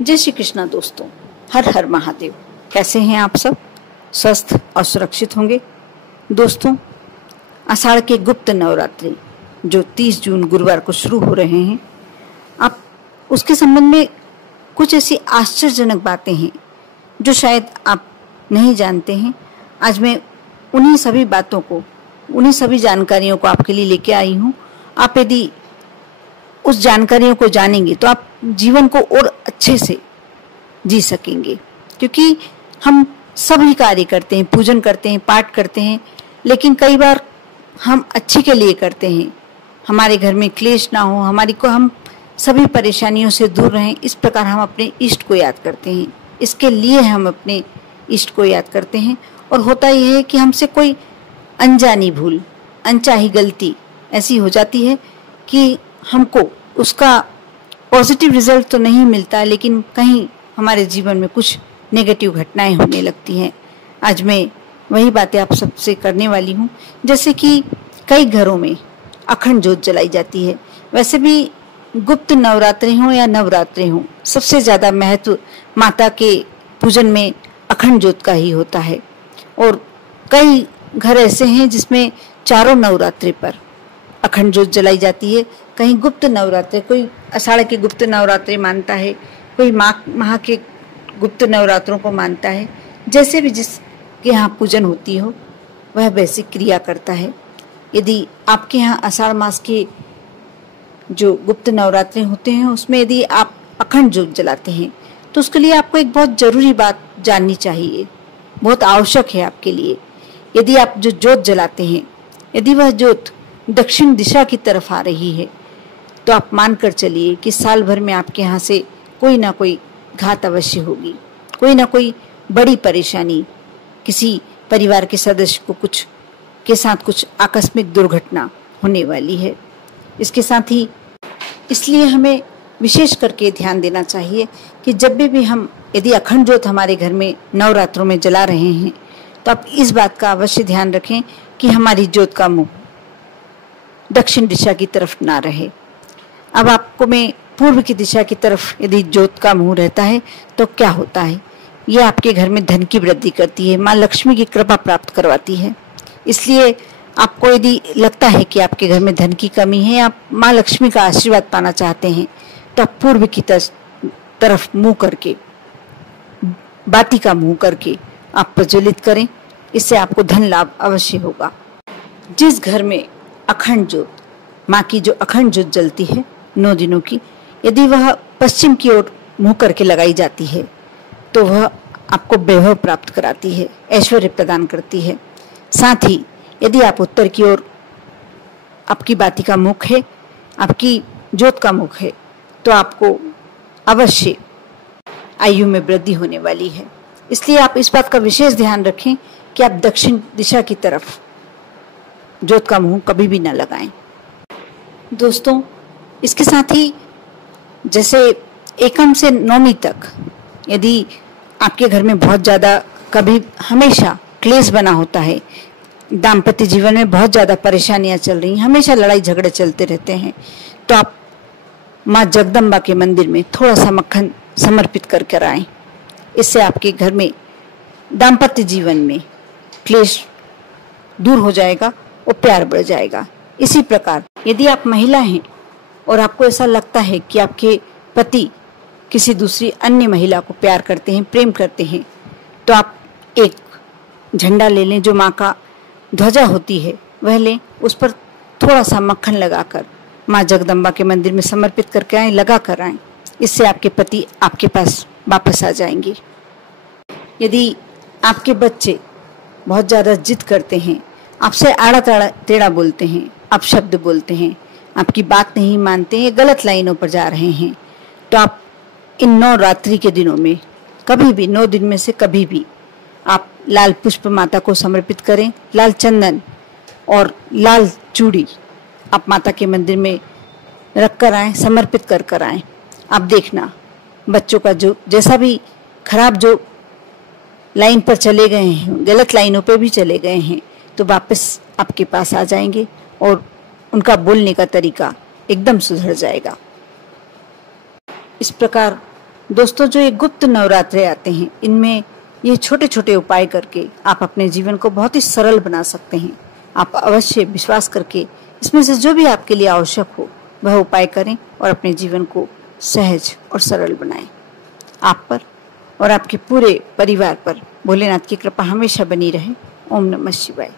जय श्री कृष्णा दोस्तों, हर हर महादेव। कैसे हैं आप सब? स्वस्थ और सुरक्षित होंगे। दोस्तों, आषाढ़ के गुप्त नवरात्रि जो 30 जून गुरुवार को शुरू हो रहे हैं, आप उसके संबंध में कुछ ऐसी आश्चर्यजनक बातें हैं जो शायद आप नहीं जानते हैं। आज मैं उन्हीं सभी बातों को, उन्हीं सभी जानकारियों को आपके लिए लेके आई हूँ। आप यदि उस जानकारियों को जानेंगे तो आप जीवन को और अच्छे से जी सकेंगे, क्योंकि हम सभी कार्य करते हैं, पूजन करते हैं, पाठ करते हैं, लेकिन कई बार हम अच्छे के लिए करते हैं। हमारे घर में क्लेश ना हो, हम सभी परेशानियों से दूर रहें, इस प्रकार हम अपने इष्ट को याद करते हैं। इसके लिए हम अपने इष्ट को याद करते हैं। और होता यह है कि हमसे कोई अनजानी भूल, अनचाही गलती ऐसी हो जाती है कि हमको उसका पॉजिटिव रिजल्ट तो नहीं मिलता, लेकिन कहीं हमारे जीवन में कुछ नेगेटिव घटनाएं होने लगती हैं। आज मैं वही बातें आप सबसे करने वाली हूँ। जैसे कि कई घरों में अखंड ज्योत जलाई जाती है। वैसे भी गुप्त नवरात्रि हो या नवरात्रि हो, सबसे ज़्यादा महत्व माता के पूजन में अखंड ज्योत का ही होता है। और कई घर ऐसे हैं जिसमें चारों नवरात्रि पर अखंड ज्योत जलाई जाती है। कहीं गुप्त नवरात्रि, कोई आषाढ़ के गुप्त नवरात्रि मानता है, कोई माह के गुप्त नवरात्रों को मानता है। जैसे भी जिसके यहाँ पूजन होती हो वह वैसी क्रिया करता है। यदि आपके यहाँ आषाढ़ मास के जो गुप्त नवरात्रि होते हैं उसमें यदि आप अखंड ज्योत जलाते हैं तो उसके लिए आपको एक बहुत जरूरी बात जाननी चाहिए, बहुत आवश्यक है आपके लिए। यदि आप जो ज्योत जलाते हैं, यदि वह ज्योत दक्षिण दिशा की तरफ आ रही है तो आप मान कर चलिए कि साल भर में आपके यहाँ से कोई ना कोई घात अवश्य होगी, कोई ना कोई बड़ी परेशानी, किसी परिवार के सदस्य को के साथ कुछ आकस्मिक दुर्घटना होने वाली है। इसके साथ ही इसलिए हमें विशेष करके ध्यान देना चाहिए कि जब भी हम यदि अखंड ज्योत हमारे घर में नवरात्रों में जला रहे हैं तो आप इस बात का अवश्य ध्यान रखें कि हमारी ज्योत का मुंह दक्षिण दिशा की तरफ ना रहे। अब आपको मैं पूर्व की दिशा की तरफ यदि ज्योत का मुंह रहता है तो क्या होता है, ये आपके घर में धन की वृद्धि करती है, माँ लक्ष्मी की कृपा प्राप्त करवाती है। इसलिए आपको यदि लगता है कि आपके घर में धन की कमी है, आप माँ लक्ष्मी का आशीर्वाद पाना चाहते हैं, तो आप पूर्व की तरफ मुंह करके, बाती का मुंह करके आप प्रज्वलित करें। इससे आपको धन लाभ अवश्य होगा। जिस घर में अखंड ज्योत, माँ की जो अखंड ज्योत जलती है 9 दिनों की, यदि वह पश्चिम की ओर मुंह करके लगाई जाती है तो वह आपको वैभव प्राप्त कराती है, ऐश्वर्य प्रदान करती है। साथ ही यदि आप उत्तर की ओर, आपकी बाती का मुख है, आपकी ज्योत का मुख है, तो आपको अवश्य आयु में वृद्धि होने वाली है। इसलिए आप इस बात का विशेष ध्यान रखें कि आप दक्षिण दिशा की तरफ ज्योत का मुंह कभी भी न लगाएं। दोस्तों, इसके साथ ही जैसे एकम से नौमी तक यदि आपके घर में बहुत ज़्यादा कभी हमेशा क्लेश बना होता है, दाम्पत्य जीवन में बहुत ज़्यादा परेशानियां चल रही हैं, हमेशा लड़ाई झगड़े चलते रहते हैं, तो आप माँ जगदम्बा के मंदिर में थोड़ा सा मक्खन समर्पित कर आएं। इससे आपके घर में दाम्पत्य जीवन में क्लेश दूर हो जाएगा और प्यार बढ़ जाएगा। इसी प्रकार यदि आप महिला हैं और आपको ऐसा लगता है कि आपके पति किसी दूसरी अन्य महिला को प्यार करते हैं, प्रेम करते हैं, तो आप एक झंडा ले लें, जो माँ का ध्वजा होती है वह लें, उस पर थोड़ा सा मक्खन लगाकर माँ जगदम्बा के मंदिर में समर्पित करके आएं, लगा कर आएं। इससे आपके पति आपके पास वापस आ जाएंगे। यदि आपके बच्चे बहुत ज़्यादा जिद करते हैं, आपसे आड़ा टेढ़ा बोलते हैं, अपशब्द बोलते हैं, आपकी बात नहीं मानते हैं, गलत लाइनों पर जा रहे हैं, तो आप इन 9 रात्रि के दिनों में कभी भी, 9 दिन में से कभी भी आप लाल पुष्प माता को समर्पित करें। लाल चंदन और लाल चूड़ी आप माता के मंदिर में रख कर आएँ, समर्पित कर आएँ। आप देखना, बच्चों का जो जैसा भी खराब जो लाइन पर चले गए हैं, गलत लाइनों पर भी चले गए हैं, तो वापस आपके पास आ जाएंगे और उनका बोलने का तरीका एकदम सुधर जाएगा। इस प्रकार दोस्तों, जो ये गुप्त नवरात्रे आते हैं, इनमें ये छोटे छोटे उपाय करके आप अपने जीवन को बहुत ही सरल बना सकते हैं। आप अवश्य विश्वास करके इसमें से जो भी आपके लिए आवश्यक हो वह उपाय करें और अपने जीवन को सहज और सरल बनाएं। आप पर और आपके पूरे परिवार पर भोलेनाथ की कृपा हमेशा बनी रहे। ओम नमः शिवाय।